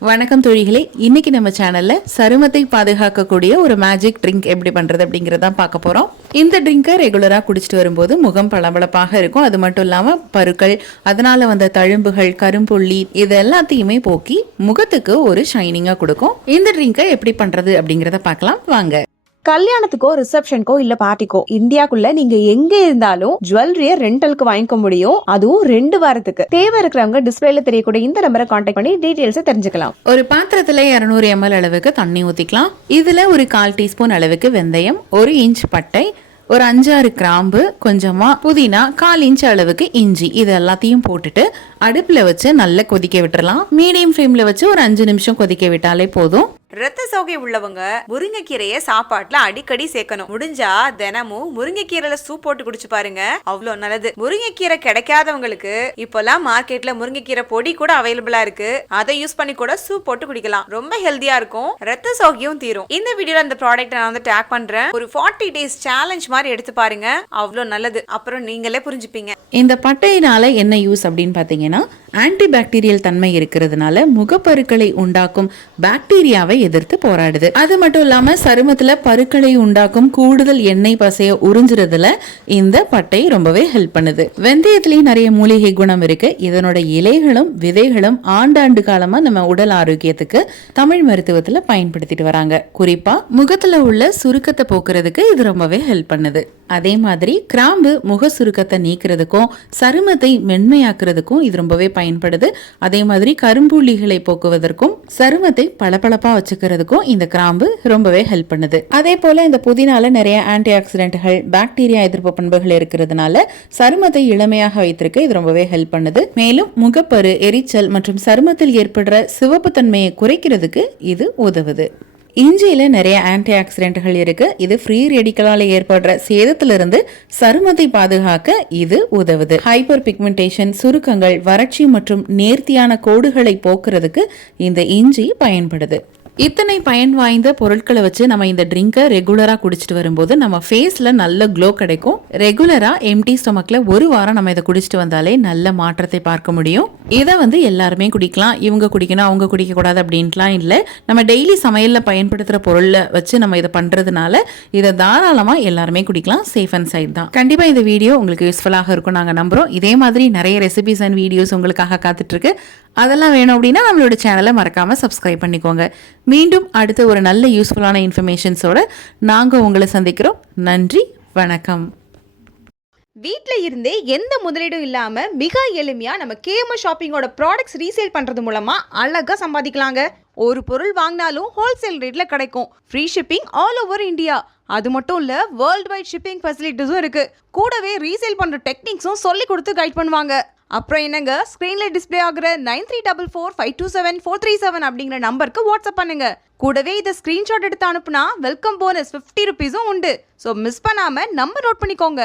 வணக்கம் தோழிகளே, இன்னைக்கு நம்ம சேனல்ல சருமத்தை பாதுகாக்கக்கூடிய ஒரு மேஜிக் ட்ரிங்க் எப்படி பண்றது அப்படிங்கறத பார்க்க போறோம். இந்த ட்ரிங்கை ரெகுலரா குடிச்சிட்டு வரும்போது முகம் பளபளப்பாக இருக்கும். அது மட்டும் இல்லாம பருக்கள், அதனால வந்த தழும்புகள், கரும்புள்ளி இது எல்லாத்தையுமே போக்கி முகத்துக்கு ஒரு ஷைனிங்கா கொடுக்கும். இந்த ட்ரிங்கை எப்படி பண்றது அப்படிங்கறத பார்க்கலாம் வாங்க. கல்யாணத்துக்கோ ரிசப்ஷனுக்கோ இல்ல பார்ட்டிக்கோ இந்தியாக்குள்ள நீங்க எங்க இருந்தாலும் ஜுவல்லரிய ரெண்டலுக்கு வாங்கிக்க முடியும். அதுவும் 2 வாரத்துக்கு. தேவை இருக்கிறவங்க டிஸ்பிளேல தெரியக்கூடிய இந்த நம்பரை கான்டாக்ட் பண்ணி டீடைல்ஸ் தெரிஞ்சுக்கலாம். ஒரு பாத்திரத்துல 200 ml அளவுக்கு தண்ணி ஊத்திக்கலாம். இதுல ஒரு 1/4 டீஸ்பூன் அளவுக்கு வெந்தயம், 1 இன்ச் பட்டை, ஒரு 5-6 கிராம்பு, கொஞ்சமா புதினா, 1/4 இன்ச் அளவுக்கு இஞ்சி இது எல்லாத்தையும் போட்டுட்டு அடுப்புல வச்சு நல்லா கொதிக்க விட்டுறலாம். மீடியம் ஃப்ளேம்ல வச்சு ஒரு 5 நிமிஷம் கொதிக்க விட்டாலே போதும். ரத்த சோகை உள்ளவங்க முருங்கைக்கீரையை சாப்பாட்டுல அடிக்கடி சேர்க்கணும். முடிஞ்சா தினமும் முருங்கைக்கீரையில சூப் போட்டு குடிச்சு பாருங்க, அவ்வளவு நல்லது. முருங்கைக்கீரை கிடைக்காதவங்களுக்கு இப்பெல்லாம் மார்க்கெட்ல முருங்கைக்கீரை பொடி கூட அவைலபிளா இருக்கு. அதை யூஸ் பண்ணி கூட சூப் போட்டு குடிக்கலாம். ரொம்ப ஹெல்தியா இருக்கும், ரத்த சோகையும் தீரும். இந்த வீடியோல அந்த ப்ராடக்ட் நான் டேக் பண்றேன். ஒரு 40 days சேலஞ்ச் மாதிரி எடுத்து பாருங்க, அவ்வளவு நல்லது. அப்புறம் நீங்களே புரிஞ்சுப்பீங்க. இந்த பட்டையினால என்ன யூஸ் அப்படின்னு பாத்தீங்கன்னா, ஆன்டி பாக்டீரியல் தன்மை இருக்கிறதுனால முகப்பருக்களை உண்டாக்கும் பாக்டீரியாவை எதிர்த்து போராடுது. அது மட்டும் இல்லாம சருமத்துல பருக்களை உண்டாக்கும் கூடுதல் எண்ணெய் பசைய உறிஞ்சுறதுல இந்த பட்டை ரொம்பவே ஹெல்ப் பண்ணுது. வெந்தயத்திலயும் நிறைய மூலிகை குணம் இருக்கு. இதனோட இலைகளும் விதைகளும் ஆண்டாண்டு காலமா நம்ம உடல் ஆரோக்கியத்துக்கு தமிழ் மருத்துவத்துல பயன்படுத்திட்டு வராங்க. குறிப்பா முகத்துல உள்ள சுருக்கத்தை போக்குறதுக்கு இது ரொம்பவே ஹெல்ப் பண்ணுது. அதே மாதிரி கிராம்பு முக சுருக்கத்தை நீக்கிறதுக்கும் சருமத்தை மென்மையாக்குறதுக்கும் இது ரொம்பவே பயன்படுது. அதே மாதிரி கரும்புள்ளிகளை போக்குவதற்கும் சருமத்தை பளபளப்பா வச்சுக்கிறதுக்கும் இந்த கிராம்பு ரொம்பவே ஹெல்ப் பண்ணுது. அதே போல இந்த புதினால நிறைய ஆன்டி ஆக்சிடென்ட்கள், பாக்டீரியா எதிர்ப்பு பண்புகள் இருக்கிறதுனால சருமத்தை இளமையாக வைத்திருக்க இது ரொம்பவே ஹெல்ப் பண்ணுது. மேலும் முகப்பரு, எரிச்சல் மற்றும் சருமத்தில் ஏற்படுற சிவப்பு தன்மையை குறைக்கிறதுக்கு இது உதவுது. இஞ்சியில நிறைய ஆன்டி ஆக்சிடென்ட்கள் இருக்கு. இது ஃப்ரீ ரேடிக்கலால ஏற்படுற சேதத்திலிருந்து சருமத்தை பாதுகாக்க இது உதவுது. ஹைப்பர் பிக்மெண்டேஷன், சுருக்கங்கள், வறட்சி மற்றும் நேர்த்தியான கோடுகளை போக்குறதுக்கு இந்த இஞ்சி பயன்படுது. இத்தனை பயன் வாய்ந்த பொருட்களை வச்சு நம்ம இந்த ட்ரிங்கை ரெகுலரா குடிச்சிட்டு வரும்போது நம்ம ஃபேஸ்ல நல்ல க்ளோ கிடைக்கும். ரெகுலரா எம்டி ஸ்டொமக்ல 1 வாரம் நம்ம இதை குடிச்சிட்டு வந்தாலே நல்ல மாற்றத்தை பார்க்க முடியும். இதை எல்லாருமே குடிக்கலாம். இவங்க குடிக்கணும், அவங்க குடிக்க கூடாது அப்படின்ட்டுலாம் இல்லை. நம்ம டெய்லி சமையல்ல பயன்படுத்துற பொருளை வச்சு நம்ம இதை பண்றதுனால இதை தாராளமா எல்லாருமே குடிக்கலாம். சேஃப் அண்ட் சைட் தான். கண்டிப்பா இந்த வீடியோ உங்களுக்கு யூஸ்ஃபுல்லாக இருக்கும் நாங்க நம்புறோம். இதே மாதிரி நிறைய ரெசிபிஸ் அண்ட் வீடியோஸ் உங்களுக்காக காத்துட்டு இருக்கு. அதெல்லாம் வேணும் அப்படின்னா நம்மளோட சேனலை மறக்காம சப்ஸ்கிரைப் பண்ணிக்கோங்க. மீண்டும் அடுத்த ஒரு நல்ல யூஸ்ஃபுல்லான இன்ஃபர்மேஷன்ஸோட நாங்கள் உங்களை சந்திக்கிறோம். நன்றி, வணக்கம். வீட்டில் இருந்தே எந்த முதலீடும் இல்லாமல் மிக எளிமையாக நம்ம கேஎம்எஸ் ஷாப்பிங்கோட ப்ராடக்ட்ஸ் ரீசேல் பண்ணுறது மூலமாக அழகாக சம்பாதிக்கலாங்க. ஒரு பொருள் வாங்கினாலும் ஹோல்சேல் ரேட்டில் கிடைக்கும். Free shipping all over India. அது மட்டும் இல்லை, வேர்ல்டு வைட் ஷிப்பிங் ஃபெசிலிட்டிஸும் இருக்குது. கூடவே ரீசேல் பண்ணுற டெக்னிக்ஸும் சொல்லி கொடுத்து கைட் பண்ணுவாங்க. அப்புறம் என்னங்க, ஸ்க்ரீனில் டிஸ்பிளே ஆகிற 9344527437 அப்படிங்கிற நம்பருக்கு வாட்ஸ்அப் பண்ணுங்க. கூடவே இதை ஸ்க்ரீன்ஷாட் எடுத்து அனுப்புனா வெல்கம் போனஸ் 50 ரூபீஸும் உண்டு. ஸோ மிஸ் பண்ணாமல் நம்பர் நோட் பண்ணிக்கோங்க.